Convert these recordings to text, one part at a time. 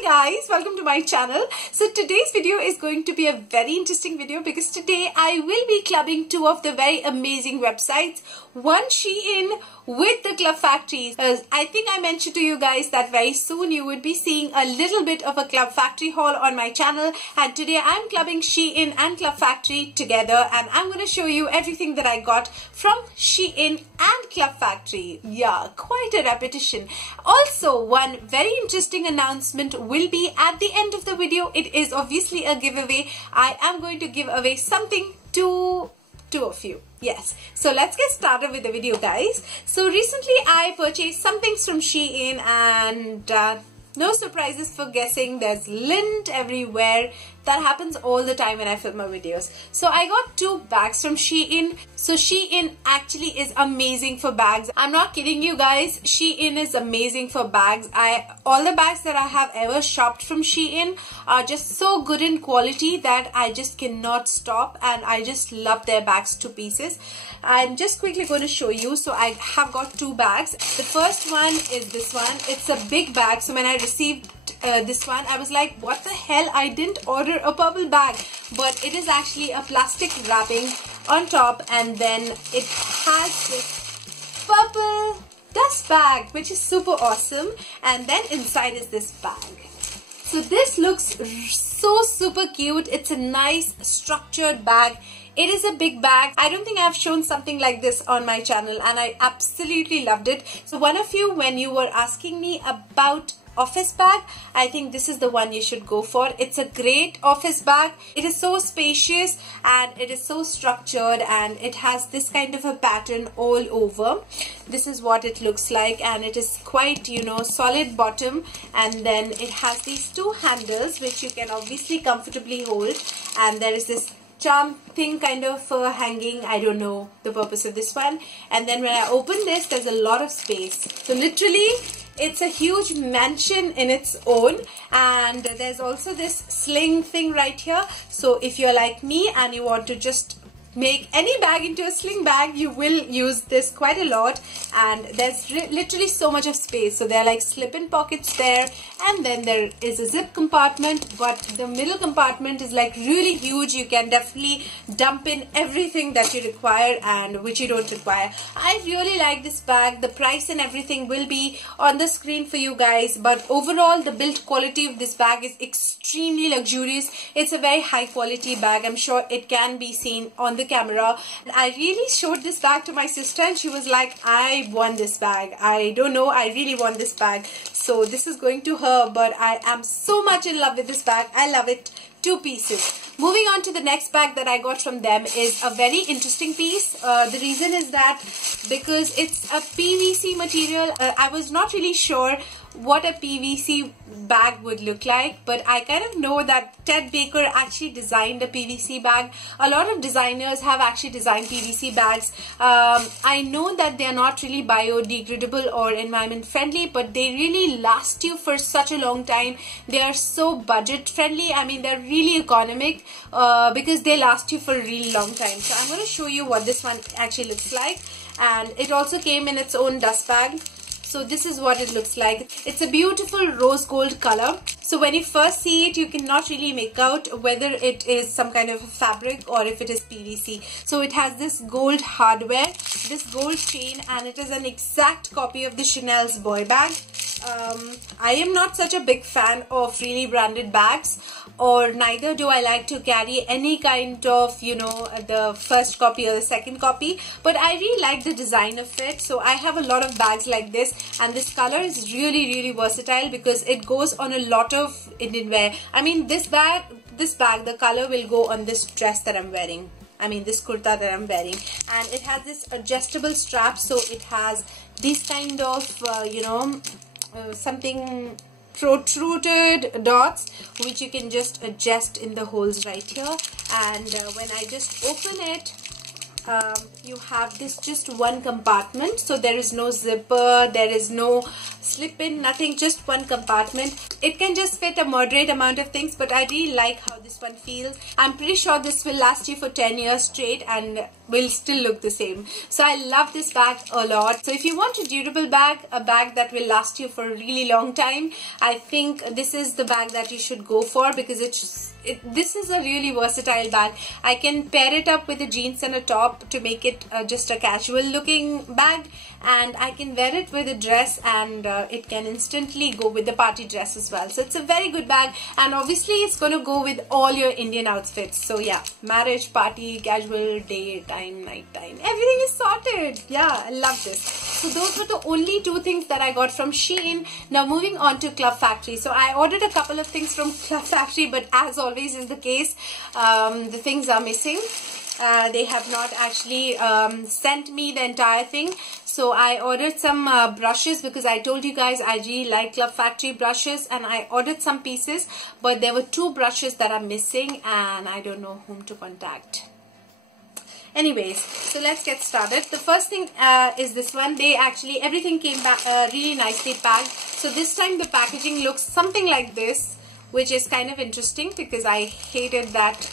Hi guys, welcome to my channel. So today's video is going to be a very interesting video because today I will be clubbing two of the very amazing websites. One Shein with the Club Factories. I think I mentioned to you guys that very soon you would be seeing a little bit of a Club Factory haul on my channel, and today I'm clubbing Shein and Club Factory together, and I'm going to show you everything that I got from Shein and Club Factory. Yeah, quite a repetition. Also, one very interesting announcement will be at the end of the video. It is obviously a giveaway. I am going to give away something to two of you. Yes, so let's get started with the video, guys. So recently I purchased some things from Shein, and no surprises for guessing, there's lint everywhere. That happens all the time when I film my videos. So I got two bags from Shein. So Shein actually is amazing for bags. I'm not kidding you guys. Shein is amazing for bags. All the bags that I have ever shopped from Shein are just so good in quality that I just cannot stop, and I just love their bags to pieces. I'm just quickly going to show you. So I have got two bags. The first one is this one. It's a big bag. So when I received this one, I was like, what the hell, I didn't order a purple bag, but it is actually a plastic wrapping on top, and then it has this purple dust bag, which is super awesome, and then inside is this bag. So this looks so super cute. It's a nice structured bag. It is a big bag. I don't think I've shown something like this on my channel, and I absolutely loved it. So one of you, when you were asking me about office bag, I think this is the one you should go for. It's a great office bag. It is so spacious and it is so structured, and it has this kind of a pattern all over. This is what it looks like, and it is quite, you know, solid bottom, and then it has these two handles which you can obviously comfortably hold, and there is this charm thing kind of hanging. I don't know the purpose of this one. And then when I open this, there's a lot of space. So literally it's a huge mansion in its own, and there's also this sling thing right here. So if you're like me and you want to just make any bag into a sling bag, you will use this quite a lot, and there's literally so much of space. So there are like slip-in pockets there, and then there is a zip compartment, but the middle compartment is like really huge. You can definitely dump in everything that you require and which you don't require. I really like this bag. The price and everything will be on the screen for you guys, but overall the build quality of this bag is extremely luxurious. It's a very high quality bag. I'm sure it can be seen on the camera. And I really showed this bag to my sister, and she was like, I want this bag. I don't know, I really want this bag. So this is going to her, but I am so much in love with this bag. I love it. Two pieces. Moving on to the next bag that I got from them is a very interesting piece. The reason is that because it's a PVC material, I was not really sure what a PVC bag would look like, but I kind of know that Ted Baker actually designed a PVC bag. A lot of designers have actually designed PVC bags. I know that they are not really biodegradable or environment friendly, but they really last you for such a long time. They are so budget friendly. I mean, they're really economic because they last you for a really long time. So I'm going to show you what this one actually looks like, and it also came in its own dust bag. So this is what it looks like. It's a beautiful rose gold color. So when you first see it, you cannot really make out whether it is some kind of a fabric or if it is PVC. So it has this gold hardware, this gold chain, and it is an exact copy of the Chanel's boy bag. I am not such a big fan of really branded bags, or neither do I like to carry any kind of, you know, the first copy or the second copy, but I really like the design of it. So I have a lot of bags like this, and this color is really versatile because it goes on a lot of Indian wear. I mean, this bag, the color will go on this dress that I'm wearing. I mean, this kurta that I'm wearing, and it has this adjustable strap. So it has these kind of, you know, something protruded dots which you can just adjust in the holes right here. And when I just open it, you have this just one compartment, so there is no zipper, there is no slip in, nothing, just one compartment. It can just fit a moderate amount of things, but I really like how this one feels. I'm pretty sure this will last you for 10 years straight and will still look the same. So I love this bag a lot. So if you want a durable bag, a bag that will last you for a really long time, I think this is the bag that you should go for, because this is a really versatile bag. I can pair it up with a jeans and a top to make it just a casual looking bag, and I can wear it with a dress, and it can instantly go with the party dress as well. So it's a very good bag, and obviously it's going to go with all your Indian outfits. So yeah, marriage, party, casual, daytime, nighttime, everything is sorted. Yeah, I love this. So those were the only two things that I got from Shein. Now moving on to Club Factory. So I ordered a couple of things from Club Factory, but as always is the case, the things are missing. They have not actually sent me the entire thing. So I ordered some brushes, because I told you guys I really like Club Factory brushes, and I ordered some pieces, but there were 2 brushes that are missing and I don't know whom to contact. Anyways, so let's get started. The first thing is this one. They actually, everything came back really nicely packed. So this time the packaging looks something like this, which is kind of interesting because I hated that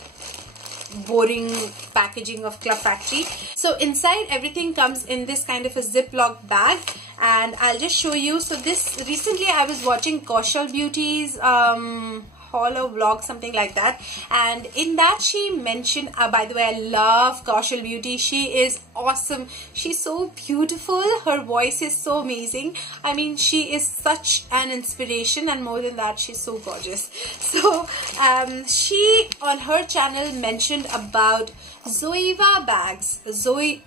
boring packaging of Club Factory. So inside everything comes in this kind of a Ziploc bag, and I'll just show you. So this, recently I was watching Kaushal Beauty's haul vlog, something like that, and in that she mentioned, by the way, I love Kaushal Beauty. She is awesome. She's so beautiful. Her voice is so amazing. I mean, she is such an inspiration, and more than that, she's so gorgeous. So she on her channel mentioned about Zoeva bags. Zoeva.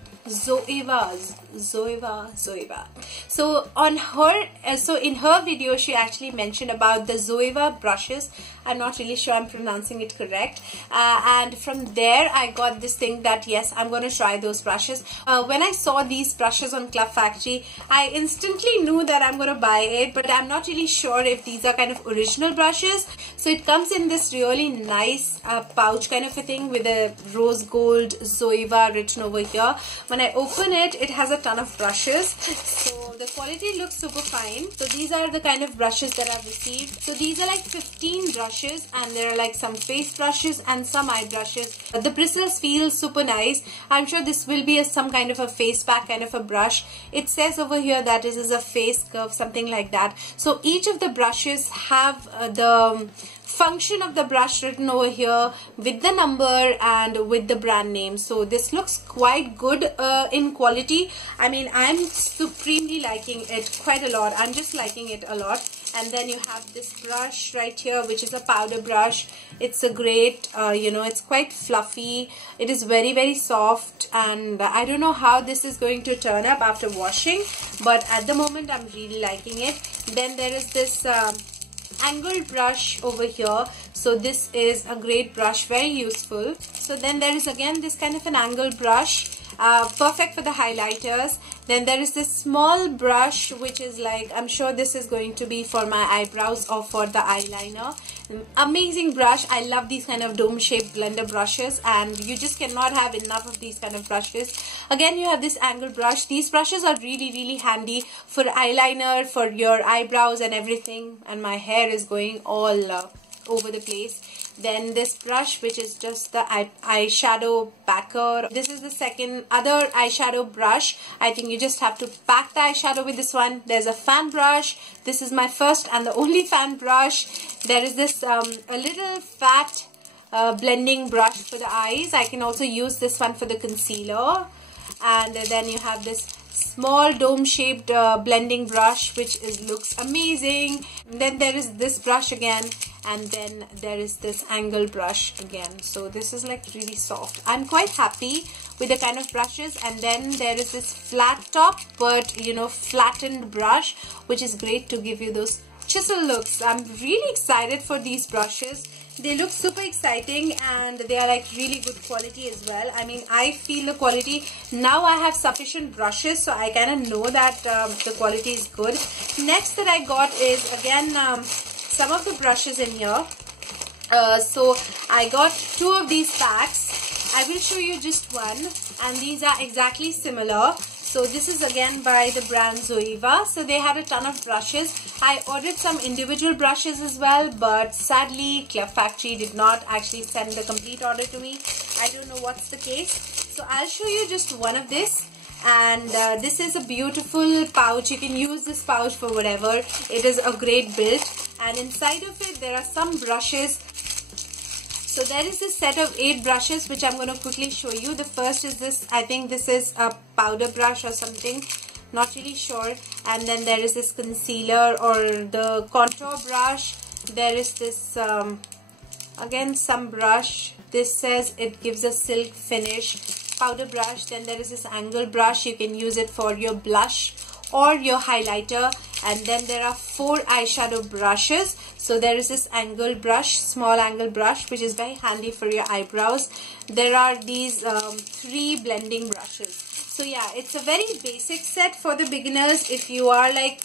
So on her, so in her video, she actually mentioned about the Zoeva brushes. I'm not really sure I'm pronouncing it correct. And from there, I got this thing that yes, I'm going to try those brushes. When I saw these brushes on Club Factory, I instantly knew that I'm going to buy it, but I'm not really sure if these are kind of original brushes. So it comes in this really nice pouch kind of a thing with a rose gold Zoeva written over here. When I open it, it has a ton of brushes. So the quality looks super fine. So these are the kind of brushes that I've received. So these are like 15 brushes, and there are like some face brushes and some eye brushes. The bristles feel super nice. I'm sure this will be some kind of a face pack kind of a brush. It says over here that this is a face curve, something like that. So each of the brushes have the function of the brush written over here with the number and with the brand name. So this looks quite good in quality. I mean, I'm supremely liking it quite a lot. I'm just liking it a lot. And then you have this brush right here, which is a powder brush. It's a great, you know, it's quite fluffy. It is very, very soft, and I don't know how this is going to turn up after washing, but at the moment I'm really liking it. Then there is this angled brush over here. So this is a great brush, very useful. So then there is again this kind of an angled brush, perfect for the highlighters. Then there is this small brush, which is like, I'm sure this is going to be for my eyebrows or for the eyeliner. Amazing brush. I love these kind of dome shaped blender brushes, and you just cannot have enough of these kind of brushes. Again, you have this angled brush. These brushes are really, really handy for eyeliner, for your eyebrows and everything. And my hair is going all over the place. Then this brush, which is just the eyeshadow packer. This is the second other eyeshadow brush. I think you just have to pack the eyeshadow with this one. There's a fan brush. This is my first and the only fan brush. There is this a little fat blending brush for the eyes. I can also use this one for the concealer. And then you have this small dome shaped blending brush, which looks amazing. And then there is this brush again, and then there is this angle brush again. So this is like really soft. I'm quite happy with the kind of brushes. And then there is this flat top, but you know, flattened brush, which is great to give you those chisel looks. I'm really excited for these brushes. They look super exciting, and they are like really good quality as well. I mean, I feel the quality. Now I have sufficient brushes, so I kind of know that the quality is good. Next that I got is again some of the brushes in here. So I got 2 of these packs. I will show you just one, and these are exactly similar. So this is again by the brand Zoeva. So they had a ton of brushes. I ordered some individual brushes as well, but sadly Clef Factory did not actually send the complete order to me. I don't know what's the case. So I'll show you just one of this. And this is a beautiful pouch. You can use this pouch for whatever. It is a great build, and inside of it there are some brushes. So there is a set of 8 brushes which I'm going to quickly show you. The first is this, I think this is a powder brush or something, not really sure. And then there is this concealer or the contour brush. There is this again some brush. This says it gives a silk finish. Powder brush. Then there is this angle brush. You can use it for your blush or your highlighter. And then there are 4 eyeshadow brushes. So there is this angle brush, small angle brush, which is very handy for your eyebrows. There are these 3 blending brushes. So yeah, it's a very basic set for the beginners. If you are like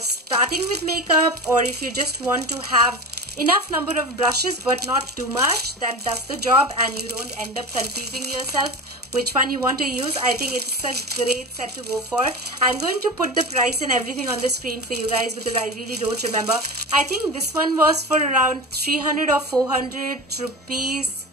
starting with makeup, or if you just want to have enough number of brushes but not too much, that does the job, and you don't end up confusing yourself which one you want to use. I think it's a great set to go for. I'm going to put the price and everything on the screen for you guys because I really don't remember. I think this one was for around 300 or 400 rupees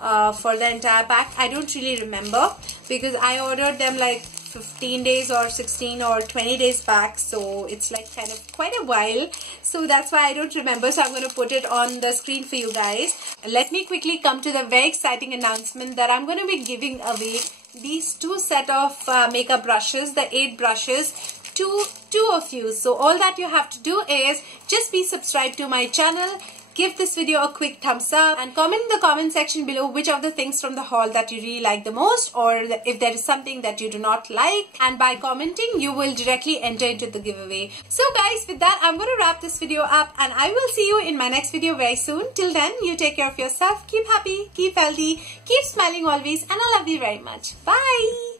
for the entire pack. I don't really remember because I ordered them like 15 days or 16 or 20 days back, so it's like kind of quite a while, so that's why I don't remember. So I'm going to put it on the screen for you guys. Let me quickly come to the very exciting announcement that I'm going to be giving away these 2 set of makeup brushes, the 8 brushes, to 2 of you. So all that you have to do is just be subscribed to my channel, give this video a quick thumbs up, and comment in the comment section below which of the things from the haul that you really like the most, or if there is something that you do not like, and by commenting you will directly enter into the giveaway. So guys, with that I'm going to wrap this video up, and I will see you in my next video very soon. Till then, you take care of yourself, keep happy, keep healthy, keep smiling always, and I love you very much. Bye!